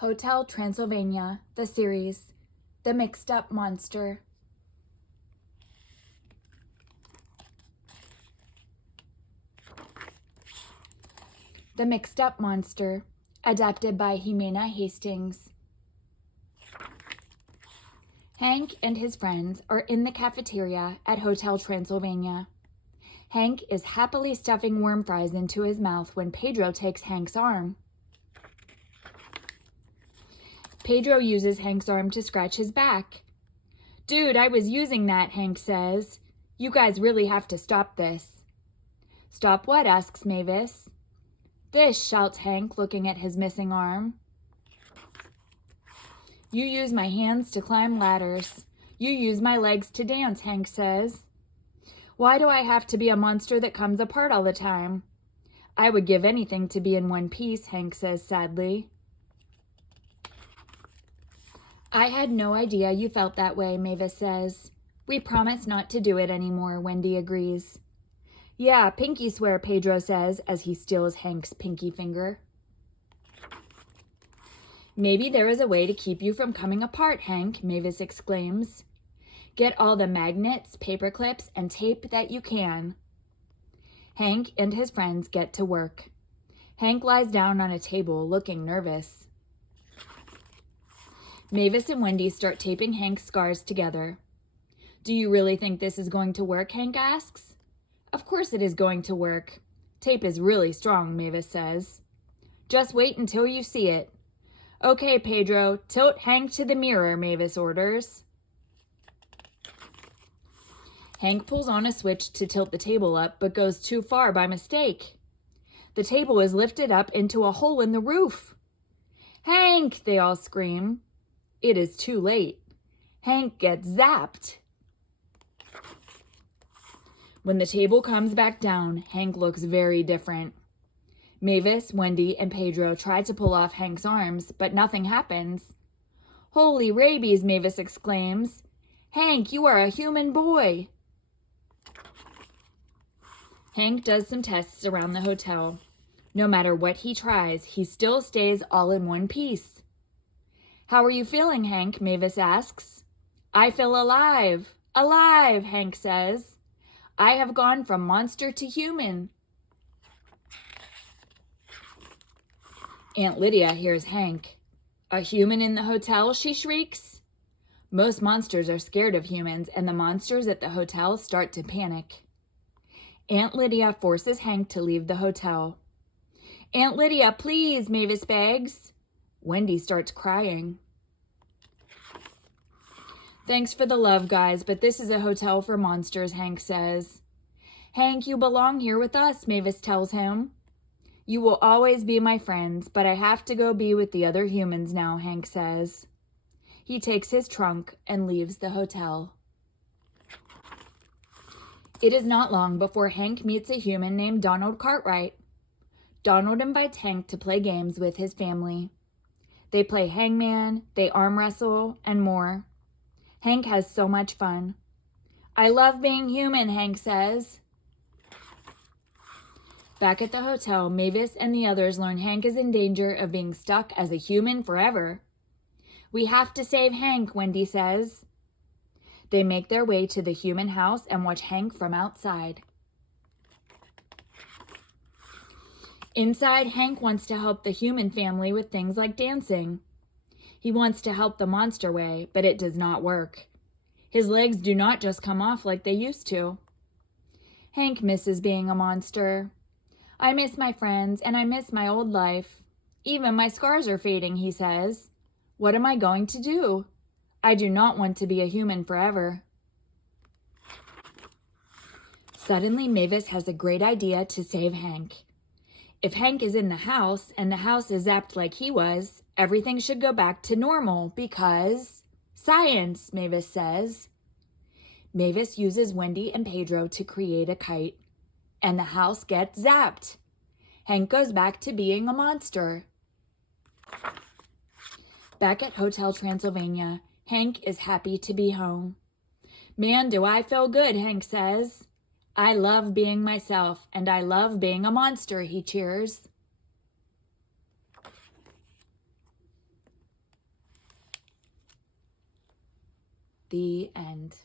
Hotel Transylvania, the series, The Mixed Up Monster. The Mixed Up Monster, adapted by Ximena Hastings. Hank and his friends are in the cafeteria at Hotel Transylvania. Hank is happily stuffing worm fries into his mouth when Pedro takes Hank's arm. Pedro uses Hank's arm to scratch his back. "Dude, I was using that," Hank says. "You guys really have to stop this." "Stop what?" asks Mavis. "This," shouts Hank, looking at his missing arm. "You use my hands to climb ladders. You use my legs to dance," Hank says. "Why do I have to be a monster that comes apart all the time?" "I would give anything to be in one piece," Hank says sadly. "I had no idea you felt that way," Mavis says. "We promise not to do it anymore," Wendy agrees. "Yeah, pinky swear," Pedro says as he steals Hank's pinky finger. "Maybe there is a way to keep you from coming apart, Hank," Mavis exclaims. "Get all the magnets, paper clips, and tape that you can." Hank and his friends get to work. Hank lies down on a table, looking nervous. Mavis and Wendy start taping Hank's scars together. "Do you really think this is going to work?" Hank asks. "Of course it is going to work. Tape is really strong," Mavis says. "Just wait until you see it." "Okay, Pedro, tilt Hank to the mirror," Mavis orders. Hank pulls on a switch to tilt the table up, but goes too far by mistake. The table is lifted up into a hole in the roof. "Hank!" they all scream. It is too late. Hank gets zapped. When the table comes back down, Hank looks very different. Mavis, Wendy, and Pedro try to pull off Hank's arms, but nothing happens. "Holy rabies!" Mavis exclaims. "Hank, you are a human boy!" Hank does some tests around the hotel. No matter what he tries, he still stays all in one piece. "How are you feeling, Hank?" Mavis asks. "I feel alive. Alive," Hank says. "I have gone from monster to human." Aunt Lydia hears Hank. "A human in the hotel?" she shrieks. Most monsters are scared of humans, and the monsters at the hotel start to panic. Aunt Lydia forces Hank to leave the hotel. "Aunt Lydia, please," Mavis begs. Wendy starts crying. "Thanks for the love, guys, but this is a hotel for monsters," Hank says. "Hank, you belong here with us," Mavis tells him. "You will always be my friends, but I have to go be with the other humans now," Hank says. He takes his trunk and leaves the hotel. It is not long before Hank meets a human named Donald Cartwright. Donald invites Hank to play games with his family. They play hangman, they arm wrestle, and more. Hank has so much fun. "I love being human," Hank says. Back at the hotel, Mavis and the others learn Hank is in danger of being stuck as a human forever. "We have to save Hank," Wendy says. They make their way to the human house and watch Hank from outside. Inside, Hank wants to help the human family with things like dancing. He wants to help the monster way, but it does not work. His legs do not just come off like they used to. Hank misses being a monster. "I miss my friends, and I miss my old life. Even my scars are fading," he says. "What am I going to do? I do not want to be a human forever." Suddenly, Mavis has a great idea to save Hank. If Hank is in the house, and the house is zapped like he was, everything should go back to normal because... science, Mavis says. Mavis uses Wendy and Pedro to create a kite, and the house gets zapped. Hank goes back to being a monster. Back at Hotel Transylvania, Hank is happy to be home. "Man, do I feel good," Hank says. "I love being myself, and I love being a monster," he cheers. The end.